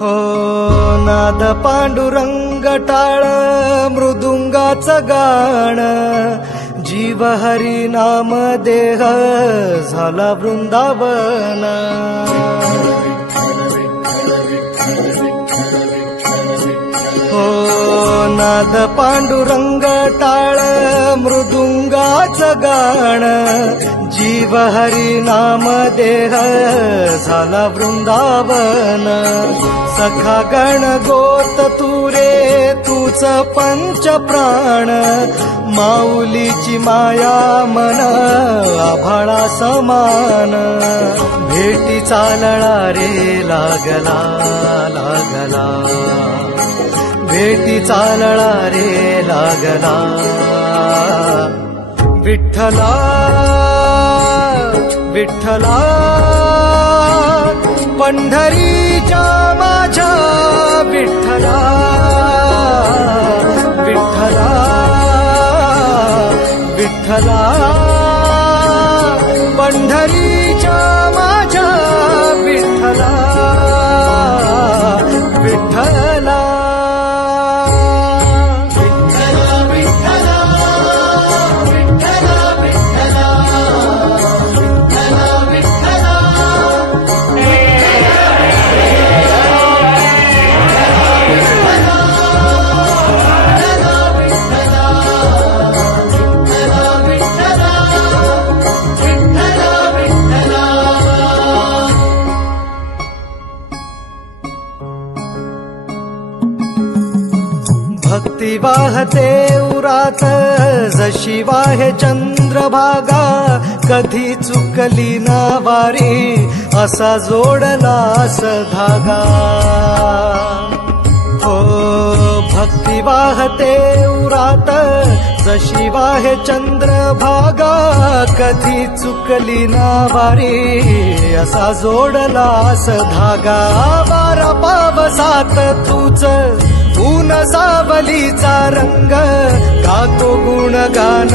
हो नाद पांडुरंग टाळ मृदुंगाचं गाणं जीव हरी नाम देह झाला वृंदावन हो नाद पांडुरंग टाळ मृदुंगाचं गाणं जीव हरी नाम देह झाला वृंदावन सखा गण गोत तुरे तूच पंच प्राण माऊलीची माया मन आभाळा समान भेटी चालळा रे लागला लागला भेटी चालळा रे लागला विठ्ठला विठ्ठला पंढरीच्या माझ्या विठ्ठला विठ्ठला विठ्ठला पंढरीच्या माझ्या विठ्ठला विठ्ठला भक्ती वाहते उरात जशी वाहे चंद्रभागा कधी चुकली ना वारी असा जोडलास धागा हो भक्ती वाहते उरात जशी वाहे चंद्रभागा कधी चुकली ना वारी असा जोडलास धागा वारा पावसात तूच ऊन सावलीचा रंग गातो गुणगान